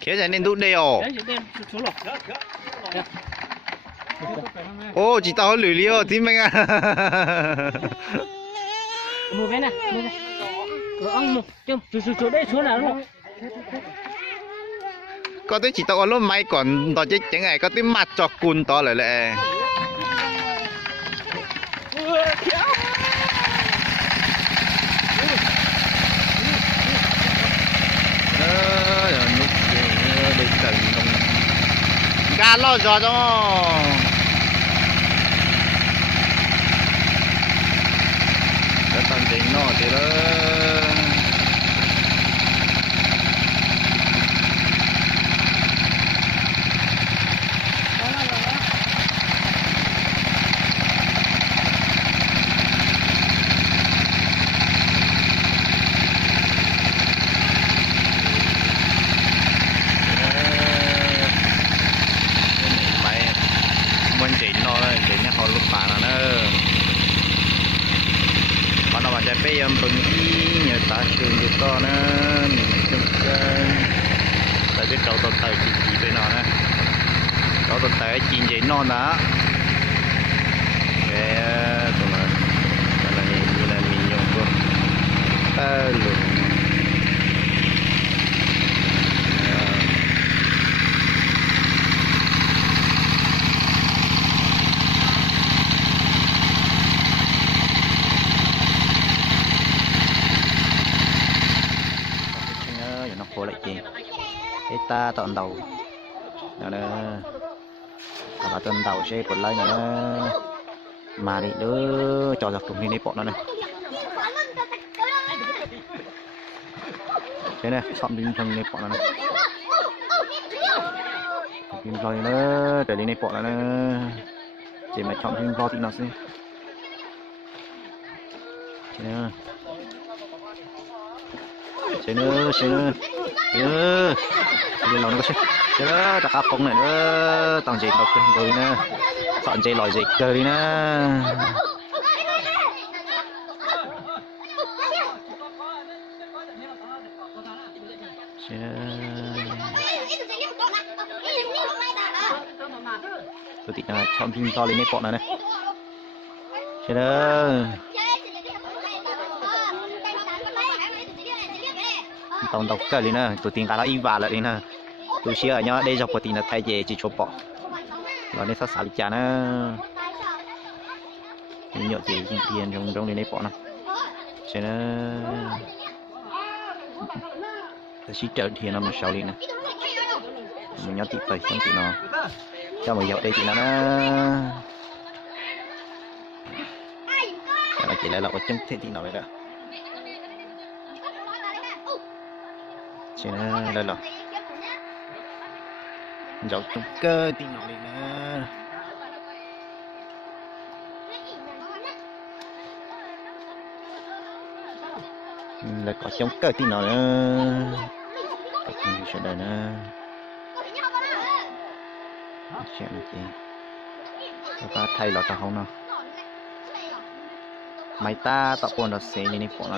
Khía chạy nên đút đều. Ô, chị tao lười liêu, tí mình à. Mua vé này, mua này. Ông một chung, chỗ đây chỗ nào rồi? Có tới chỉ tao có lúc máy còn tao chết chẳng ngày có tới mặt cho cùn to lại lệ. Ga lo giò cho cái tầng chính nó thì đó bây giờ bừng nhờ ta trường được to nó tại biết đầu tuần tới chỉ bên nó nè đầu tuần tới chỉ chỉ non đó cái tụi mình là như là mình dùng luôn luôn khổ lại chị cái ta tận đầu nó và tận đầu sẽ còn lại nó mà đi đỡ cho giặc cùng đi bọn nó này thế này chọn đi thằng này bọn nó này phim rồi nữa để đi này bọn nó chỉ mà chọn phim lo thì nó sẽ xe nữa đi lòng nó xe đó đặt áp công này nữa toàn dây độc rồi nè chọn dây lòi dây cười đi nè tôi tính là chọn phim to lên đây bọn này này xe đó tông độc cái này nè tôi tính cả nó im vào lại đi nè tôi xưa ở nhau đây dọc của tiền là thay về chỉ chụp bỏ rồi nên sao xả lịch trà nó nhựa chỉ tiền trong đây bỏ nè cho nó tôi xí trợ thì nó một sáu đi nè mình nhớ tịt tay xong tịt nó cho mình dọc đây thì nó là chỉ là ở trong thế thì nó vậy đó chỉ đây là dấu chung cơ thì nó đi nè là có trong cơ thì nó sẽ đây nè chuyện gì ta thay là ta không nào máy ta tạo quần là xe như này bọn nó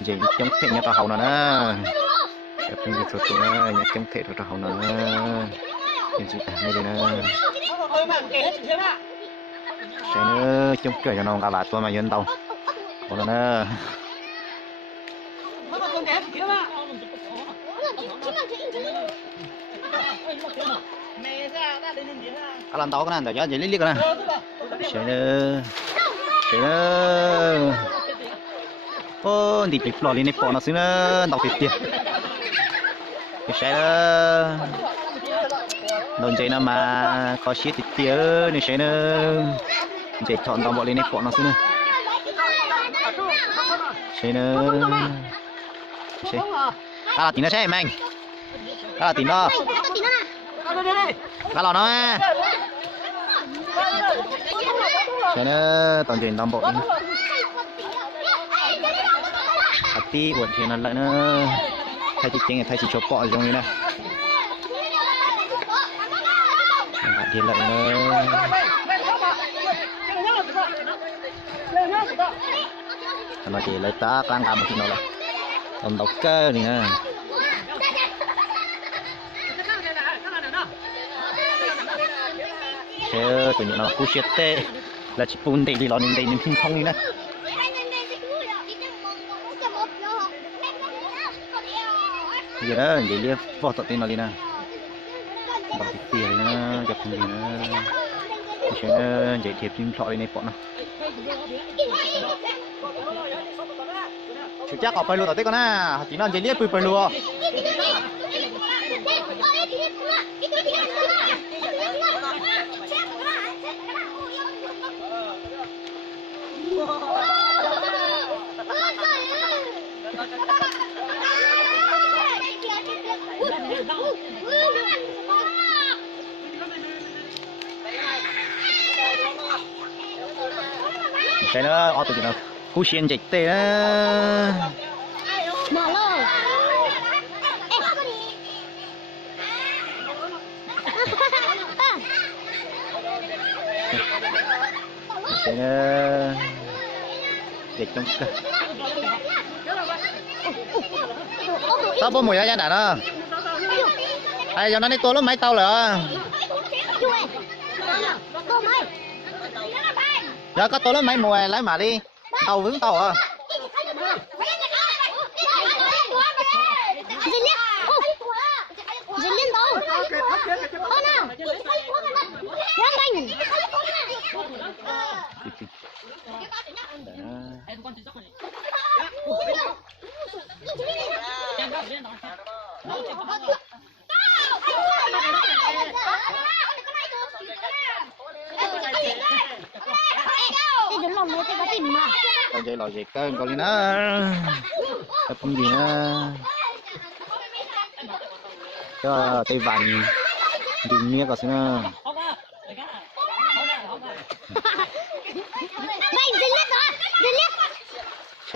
gì chống thể nhà tao hậu nào nè cái phim việt thuật nữa nhà chống thể tao hậu nào nè cái gì cả đây nè cái nữa chống cười cho nó cả là tôi mà dân tàu còn nữa các làm tàu cái này để cho gì lít cái này sẽ ô thì chụp lò lên này bỏ nó xíu nữa đọc tiệt tiệt cái sẽ đồn chơi nó mà có xí tiệt tiệt này sẽ nó chơi chọn tàu bỏ lên này bỏ nó xíu nữa sẽ nó sẽ các là tính nó sẽ em anh các là tính đó các là nó sẽ nó toàn chuyện tàu bộ tí buồn thì nó lại nó thay chỉ chính là thay chỉ chốt bọ giống như này thì lại nó chỉ lấy ta căng cả một tí nó là tầm đầu cơ này nè thế tụi nó cú chết tê là chỉ phun tê đi lo nên tê nên phun không đi nè giờ đó vậy liếc vót tụi nó đi nè bật tiền nè chụp gì nè sẽ vậy thiệp phim thoại này bọn nó chắc họ phải luôn tụi con nè chỉ nói vậy liếc phải luôn cái nó ở tụi nó cú xiên dịch tê đó mở lô cái nó dịch trong cơ tao bố mùi ra gia đàn đó ai cho nó đi tôi lúc mấy tao rồi giờ có tôi lúc mấy mùa lấy mà đi tàu vướng tàu à vậy là gì cơ con đi nó tập không gì nữa cho tay vàng đi nghe vào xem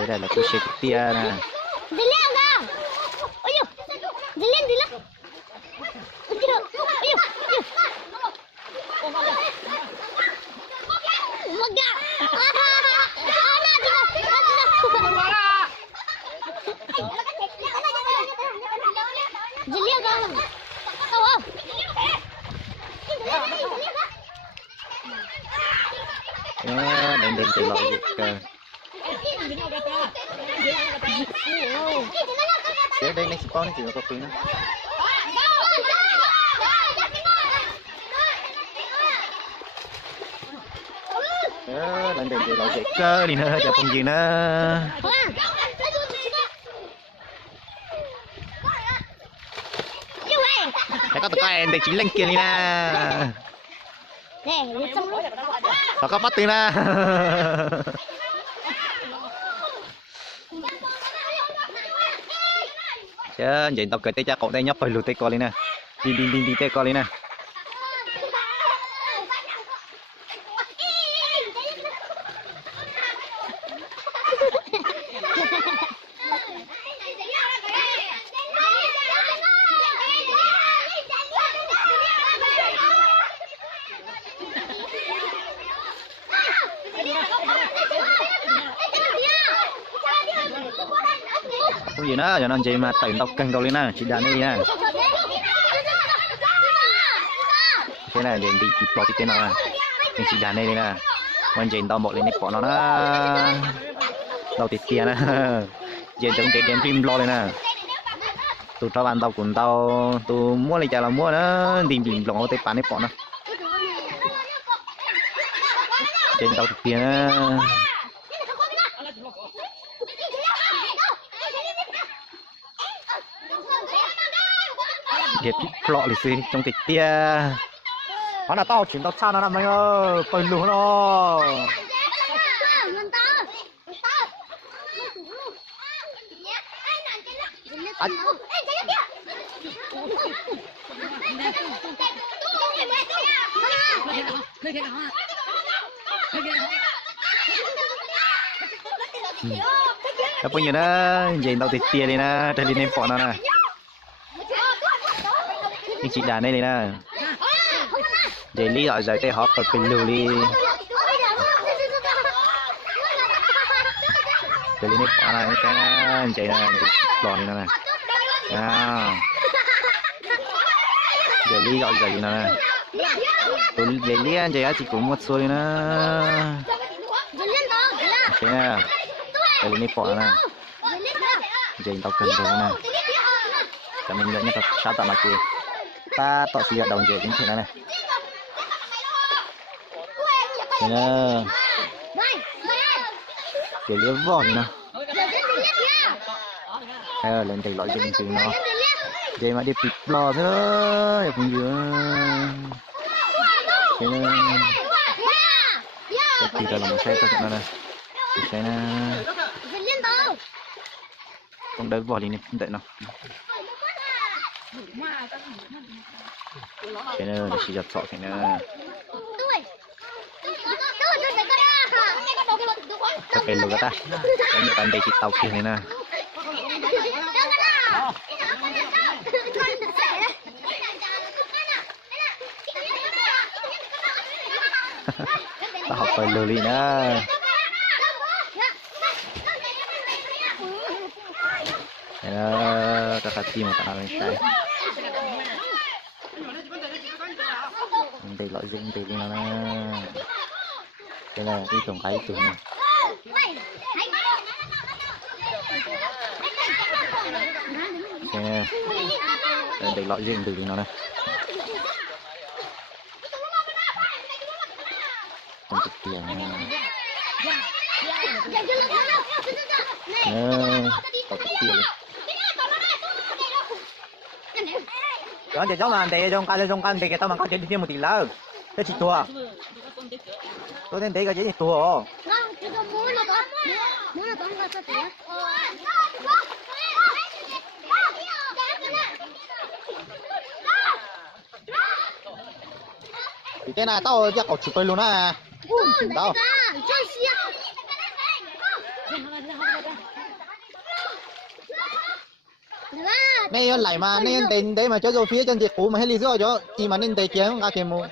đây là cái xe tia nè đèn chạy lòi gì cơ thế đây next spawn thì nó có tiếng lên đèn chạy lòi gì cơ đi nữa chả không gì nữa để có tụi em để chỉ lên kia đi nè nó có bắt tiền nè chứ vậy tao kể tay cha cậu đây nhóc phải lùi tay con đi nè đi tay con đi nè cái gì nữa cho nên chị mà tỉnh tóc căng đầu lên nè chị đàn đi nè thế này để đi kịp bỏ tên nào nè mình chị đàn đây nè mình chị tao một lên bỏ nó đầu tiệt kia nè giờ chúng chị đem phim lo lên nè tụi tao ăn tao cùng tao tụi mua lấy chả là mua nó tìm lòng tay bán để bỏ nó trên tao tiệt kia nè đẹp lọ lịch sử trong tịch tia nó là tao chuyển tao xa nó làm anh ơi phần luôn nó anh Apa punya na, jadi tao tiệt tia đi na, trên lên em phỏ nó nè. Anh chị đàn đây này nè. Vậy lý ở dưới tay họp ở bên lưu đi. Vậy lý này bỏ này cái chạy này lò này nè. À. Vậy lý gọi gì nè. Tôi vậy lý anh chạy chỉ cũng một xôi nữa. Thế nè. Vậy lý này bỏ nè. Vậy tao cần rồi nè. Cho mình nhận tập sao tạo mặt kìa. Ta tỏ xì ở đầu vậy cũng thế này. Thế nè. Vậy lý vỏ nè. Lên tay loại chân chừng nó. Vậy mà đi bịt lò thế đó, đẹp không dữ. Thế nè. Thì ra là một xe ta chọn nè. Xe nè. Không đợi vỏ đi nè, không đợi nào. Thế nè, để xì giật sọ thế nè. Cái pelo cái ta. Cái nhựa bàn đây chỉ tàu kia này nè. Ta học phải lừa đi nè. Ta tìm một tao lên sai. Đây loại dung từ bên này nè. Đây là đi trồng cái từ này. Đây loại dung từ bên này. Con cực tiền nè. Có cực tiền. Jangan dia jangan dia jong kan dia kita makan jadi dia mesti lah. Dia si tua. Tu nên dia jadi tua. Thì thế này tao chắc có chụp tôi luôn á. Tao. Nên lại mà nên tiền đấy mà cho vô phía trên dịch cũ mà hết lý do cho thì mà nên tiền kiếm ra kiếm mua.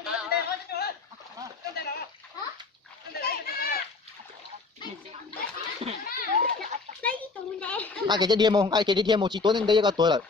Cái đi mua cái đi mua chỉ tối nên đây có tối rồi.